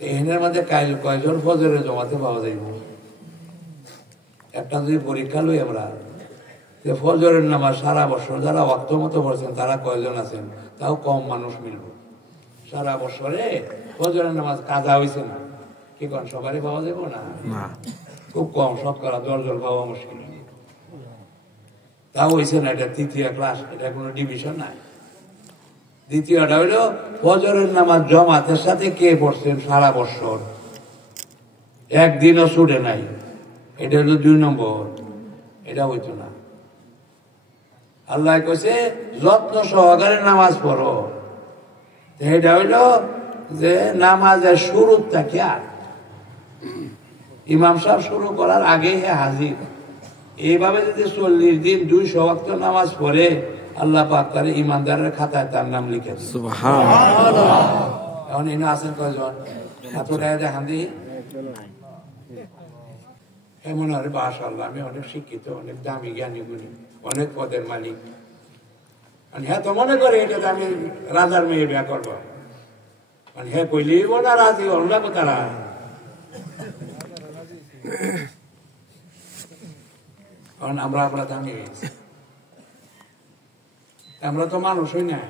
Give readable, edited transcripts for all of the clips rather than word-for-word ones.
এখানের মধ্যে কয়জন ফজরের জমাতে পাওয়া যাইব? একটা যদি পরীক্ষা লই আমরা, যে ফজরের নামাজ সারা বছর যারা অর্থ মতো পড়ছেন তারা কয়জন আছেন, তাও কম মানুষ মিলব। সারা বছরে ফজরের নামাজ কাজা হয়েছে না, কি কন সবারই পাওয়া যাবো না? খুব কম, শতকরা 10 জন পাওয়া মুশকিল। তাও হয়েছে না, এটা তৃতীয় ক্লাস, এটা কোনো ডিভিশন নাই। দ্বিতীয়টা হইল ফজরের নামাজ জমাতের সাথে কে পড়ছেন সারা বছর, একদিনও ছুটে নাই, এটা হলো 2 নম্বর। এটা হইতো না। আল্লাহ কইছে যত্ন সহকারে নামাজ পড়ো। এটা হইল যে নামাজের শুরুর থেকে আর ইমাম সাহেব শুরু করার আগে হাজির। এইভাবে যদি 40 দিন 200 ওয়াক্ত নামাজ পড়ে, আল্লাহ পাক করে ইমানদারের খাতায় তার নাম লিখে। সুবহানাল্লাহ। এখন এনে আছেন কয়জন? এত গায়ে দেখান দিই এমন হয় মাশাআল্লাহ আমি অনেক শিক্ষিত, অনেক দামি জ্ঞানী গুণী, অনেক পদের মালিক। হ্যাঁ তো মনে করে এটা আমি রাজার মেয়ে বিয়া করবো, হ্যাঁ কইলেই না রাজি হল না তারা। কারণ আমরা দামি হয়েছি, আমরা তো মানুষ হই না,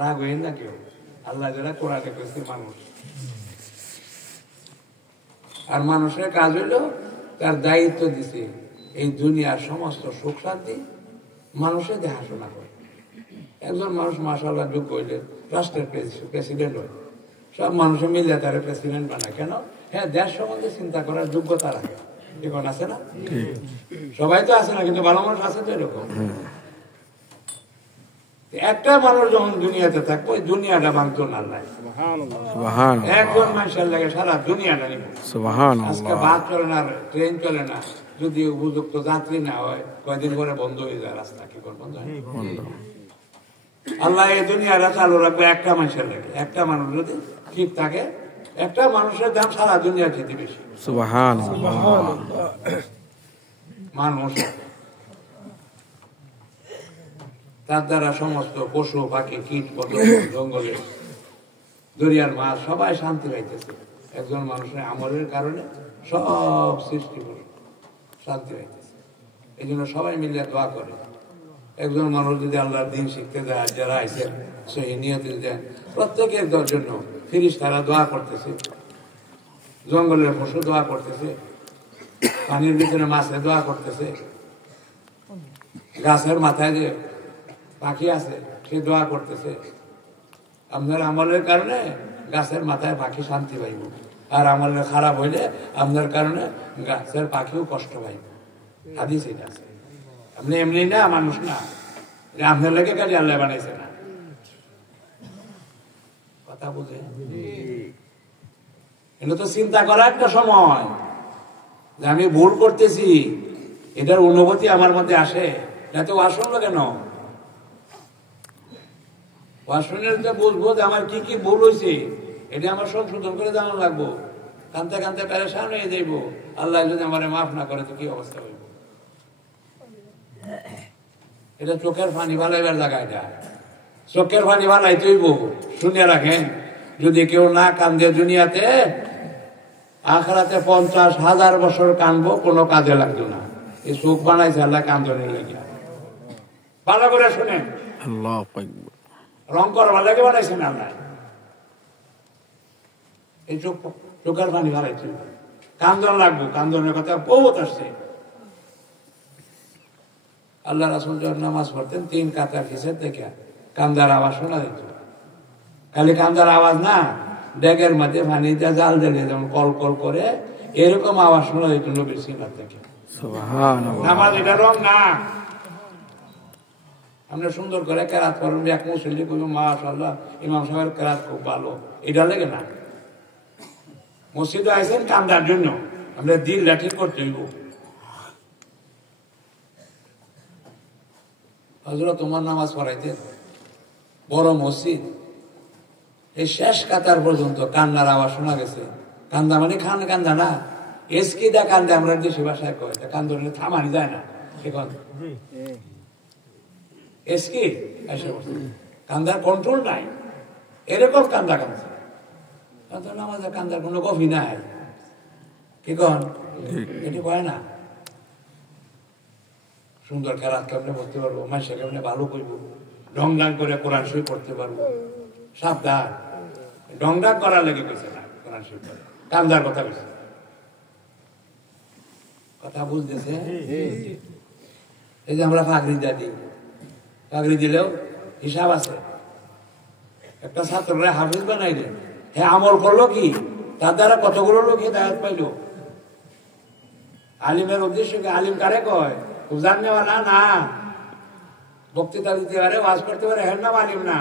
রাগ হই না কেউ। আল্লাহ যারা কোরআনে কইছে মানুষ, আর মানুষের কাজ হইল তার দায়িত্ব দিছে এই দুনিয়ার সমস্ত সুখ শান্তি মানুষের দেখাশোনা করে। একজন মানুষ মাশাআল্লাহ যোগ্য হইলেন রাষ্ট্রের প্রেসিডেন্ট হয়, সব মানুষের মিলে তারা প্রেসিডেন্ট বানায়। কেন? হ্যাঁ, দেশ সম্বন্ধে চিন্তা করার যোগ্যতা রাখে। এখন আছে না? সবাই তো আছে না, কিন্তু ভালো মানুষ আছে তো এরকম। একটা মানুষ যখন দুনিয়াতে থাকবো, ওই দুনিয়াটা ভাঙতো না। একজন মানুষের লাগে সারা দুনিয়াটা নিব। আজকে বাস চলে না, ট্রেন চলে না, যদি উপযুক্ত যাত্রী না হয় কয়েকদিন পরে বন্ধ হয়ে যায় রাস্তা। কি করবো? আল্লাহ এই দুনিয়াটা চালু রাখবে একটা মানুষের লাগে। একটা মানুষ যদি ঠিক থাকে, একটা মানুষের দাম সারা দুনিয়া খেতে বেশি। মানুষ তার দ্বারা সমস্ত পশু পাখি কীট পতঙ্গ জঙ্গলে দরিয়ার মাছ সবাই শান্তি পাইতেছে। একজন মানুষের আমলের কারণে সব সৃষ্টি শান্তি পাইতেছে। এই জন্য সবাই মিলে দোয়া করে। একজন মানুষ যদি আল্লাহর দিন শিখতে দেয়, যারা আইসেন সেই নিয়তে দেন, প্রত্যেকের জন্য ফেরেশতারা দোয়া করতেছে, জঙ্গলের পশু দোয়া করতেছে, পানির ভিতরে মাছে দোয়া করতেছে, গাছের মাথায় যে পাখি আছে সে দোয়া করতেছে। আপনার আমলের কারণে গাছের মাথায় পাখি শান্তি পাইব, আর আমলের খারাপ হইলে আপনার কারণে গাছের পাখিও কষ্ট পাইব। হাদিস এটা আছে। আপনি এমনি না, মানুষ না, আপনার লেগে কাজে আল্লাহ বানাইছে না। কথা বুঝে? এটা তো চিন্তা করা একটা সময় যে আমি ভুল করতেছি, এটার অনুভূতি আমার মধ্যে আসে। এত আসল কেন? ওয়াশরুমের যে বুঝবো যে আমার কি কি ভুল হয়েছে, এটা আমার সংশোধন করে জানা লাগবো। কানতে কানতে পেরেশান হয়ে যাইব, আল্লাহ যদি আমার মাফ না করে তো কি অবস্থা হইব। এটা চোখের পানি ভালাইবার জায়গা। এটা চোখের পানি ভালাই তৈব। শুনিয়া রাখেন, যদি কেউ না কান্দে দুনিয়াতে, আখরাতে 50,000 বছর কানবো, কোনো কাজে লাগতো না। এই চোখ বানাইছে আল্লাহ কান্দনের লেগে। ভালো করে শুনেন, রং করবার লাগে বানাইছেন আল্লাহ। এই চোখের পানি ভালাইছে, কান্দন লাগবো। কান্দনের কথা বহুত আসছে। আল্লাহ রাসূল যখন নামাজ পড়তেন 3 কাতার পিছের থেকে কান্দার আওয়াজ শোনা যেত। খালি কান্দার আওয়াজ না, ডেগের মধ্যে পানিতে জাল দিলে যেমন কল কল করে এরকম আওয়াজ শোনা যেত নবীর সিনার থেকে। নামাজ এটা রং না। আমরা সুন্দর করে কেরাত করেন, এক মুসল্লি কবি মাশাআল্লাহ ইমাম সাহেবের কেরাত খুব ভালো, এটা লেগে না। মসজিদে আইছেন কান্দার জন্য, আমরা দিল লাঠি করতে হইব। হযরত ওমর নামাজ পড়াইতে বড় মসজিদ, এই শেষ কাতার পর্যন্ত কান্নার আওয়াজ শোনা গেছে। কান্দা মানে কান্দা না, এসকিদা কান্দে আমরা দেশি ভাষায় কয়, কান্দনে থামানি যায় না। এখন এসকি কান্দার কন্ট্রোল নাই, এরকম কান্দা কান্দছে। আমাদের কান্দার কোনো কফি নাই, কি কন? এটি কয় না। সুন্দর খেলার কেমনে পড়তে পারবো, মাসে কেমনে ভালো করবো, ঢং ঢাং করে কোরআন শরীফ পড়তে পারবো। সাবধান, ঢং ঢাং করার লেগে কইছে না, কোরআন শরীফ পড়ে কান্দার কথা কইছে। কথা বুঝতেছে? এই যে আমরা ফাঁকরি দিই, ফাঁকরি দিলেও হিসাব আছে। একটা ছাত্ররা হাফিজ বানাইলেন, হ্যাঁ আমল করলো কি, তার দ্বারা কতগুলো লোক হিদায়াত পাইল। আলিমের উদ্দেশ্য কি? আলিম কারে কয়? উজান নেওয়া না, না বক্তৃতা দিতে পারে, ওয়াজ করতে পারে, হ্যাঁ নাম আলিম না।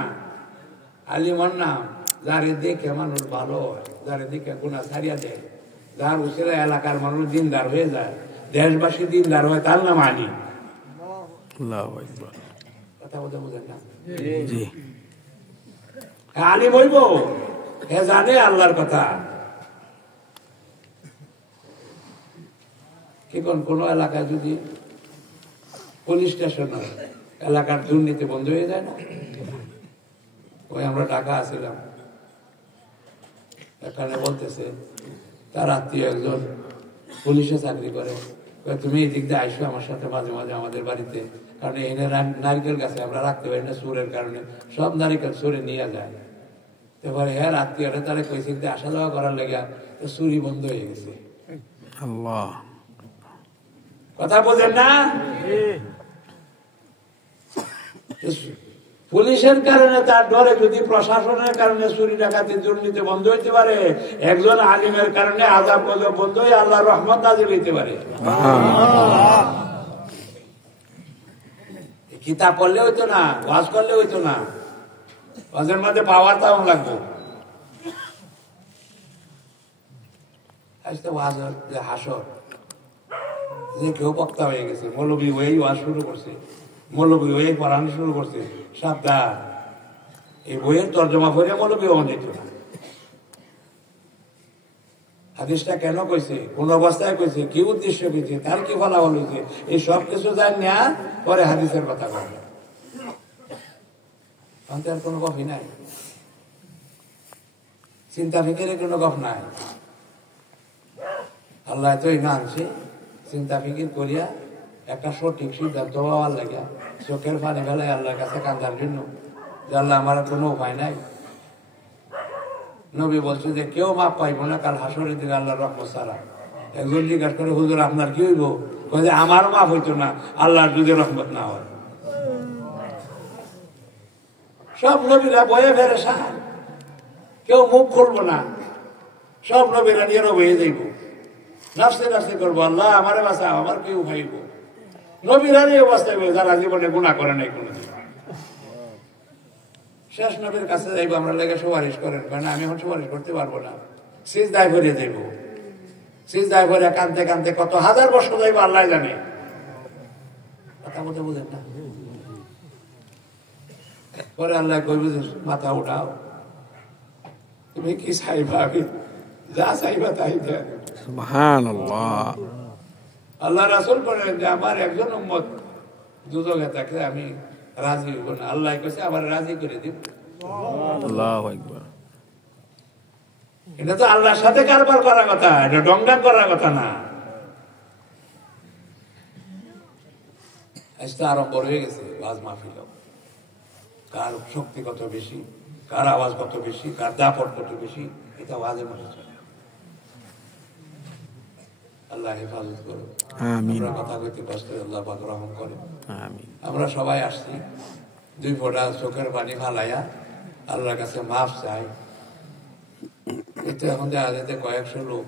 আলিম ওর নাম যারে দেখে মানুষ ভালো হয়, যারে দেখে গুনাহ ছাড়িয়া দেয়, যার উচিত এলাকার মানুষ দিনদার হয়ে যায়, দেশবাসী দিনদার হয়, তার নাম আলিম। কথা বলতে বুঝেন না? আলিম হইব, হে জানে আল্লাহর কথা। কি কোন এলাকায় যদি পুলিশ স্টেশন হয়, এলাকার দুর্নীতি বন্ধ হয়ে যায় না? ওই আমরা ঢাকা আসছিলাম, এখানে বলতেছে তার আত্মীয় একজন পুলিশে চাকরি করে, তুমি এই দিক দিয়ে আইসো আমার সাথে মাঝে মাঝে আমাদের বাড়িতে, কারণ এখানে নারিকেল গাছে আমরা রাখতে পারি না চোরের কারণে, সব নারিকেল চোরে নিয়ে যায়। এবারে হ্যাঁ আত্মীয়রা তারা কইছে আসা যাওয়া করার লেগে চুরি বন্ধ হয়ে গেছে। কথা বোঝেন না? পুলিশের কারণে, তার ডরে যদি প্রশাসনের কারণে চুরি ডাকাতি দুর্নীতি বন্ধ হইতে পারে, একজন আলিমের কারণে আযাব গজব বন্ধ হয়ে আল্লাহর রহমত নাযিল হইতে পারে। কিতাব পড়লে হইতো না, ওয়াজ করলে হইতো না, ওয়াজের মধ্যে পাওয়ার তেমন লাগবে। আজকে ওয়াজ যে হাসর, যে কেউ বক্তা হয়ে গেছে, মৌলবী হয়েই ওয়াজ শুরু করছে, মৌলবী হয়ে পড়ানো শুরু করছে, সাবধান। এই বইয়ের তর্জমা করে মৌলবী হওয়া যেত না। হাদিসটা কেন কইছে, কোন অবস্থায় কইছে, কি উদ্দেশ্য কইছে, তার কি ফলাফল হয়েছে, এই সব কিছু জান না পরে হাদিসের কথা বলে। আর কোনো গফি নাই, চিন্তা ফিকিরের কোনো গফ নাই। আল্লাহ তো না আনছে চিন্তা ফিকির করিয়া একটা সঠিক সিদ্ধান্ত হওয়ার লাগে, চোখের পানি ফেলে আল্লাহর কাছে কান্দার জন্য, যে আল্লাহ আমার কোনো উপায় নাই। নবী বলছে যে কেউ মাপ পাইব না কাল হাসরের দিন আল্লাহর রহমত ছাড়া। একজন জিজ্ঞাসা করে, হুজুর আপনার কি হইব? বলে আমার মাপ হইতো না আল্লাহর যদি রহমত না হয়। সব নবীরা বয়ে পেরেশান, কেউ মুখ খুলবো না, সব নবীরা নিয়ে বয়ে যাইব, নাফসে নাফসে করবো, আল্লাহ আমারে বাঁচা, আমার কেউ ভাইব। নবীরা এই অবস্থায় যারা জীবনে গুনাহ করে নাই কোনোদিন। শেষ নবীর কাছে যাইবো, আমরা লেগে সুপারিশ করেন, কারণ আমি এখন সুপারিশ করতে পারবো না, সিজদায় ভরে যাইব, সিজদায় ভরে কাঁদতে কাঁদতে কত হাজার বছর যাইবো আল্লাহ জানে। কথা বলতে বুঝেন না? পরে আল্লাহ কইবে যে মাথা উঠাও, তুমি কি চাইবা, আমি যা চাইবা তাই দেন। সুবহানাল্লাহ। আল্লাহ রাসূল বলেন যে আমার একজন উম্মত দুজকে থাকলে আমি রাজি হইব না, আল্লাহ কইছে আবার রাজি করে দিব। আল্লাহু আকবার। এটা তো আল্লাহর সাথে কারবার করার কথা, এটা ডংডাং করার কথা না। আজকে আরম্ভ হয়ে গেছে ওয়াজ মাহফিল, কার শক্তি কত বেশি, কার আওয়াজ কত বেশি, কার দাপট কত বেশি, এটা ওয়াজের মধ্যে চলে। আল্লাহ হেফাজত করুন। আমরা কথা কইতে কষ্ট, আল্লাহ পাক রহম করেন। আমরা সবাই আসছি দুই ফোঁটা চোখের পানি ফালাইয়া আল্লাহর কাছে মাফ চাই। এতে এখন দেখা যেতে কয়েকশো লোক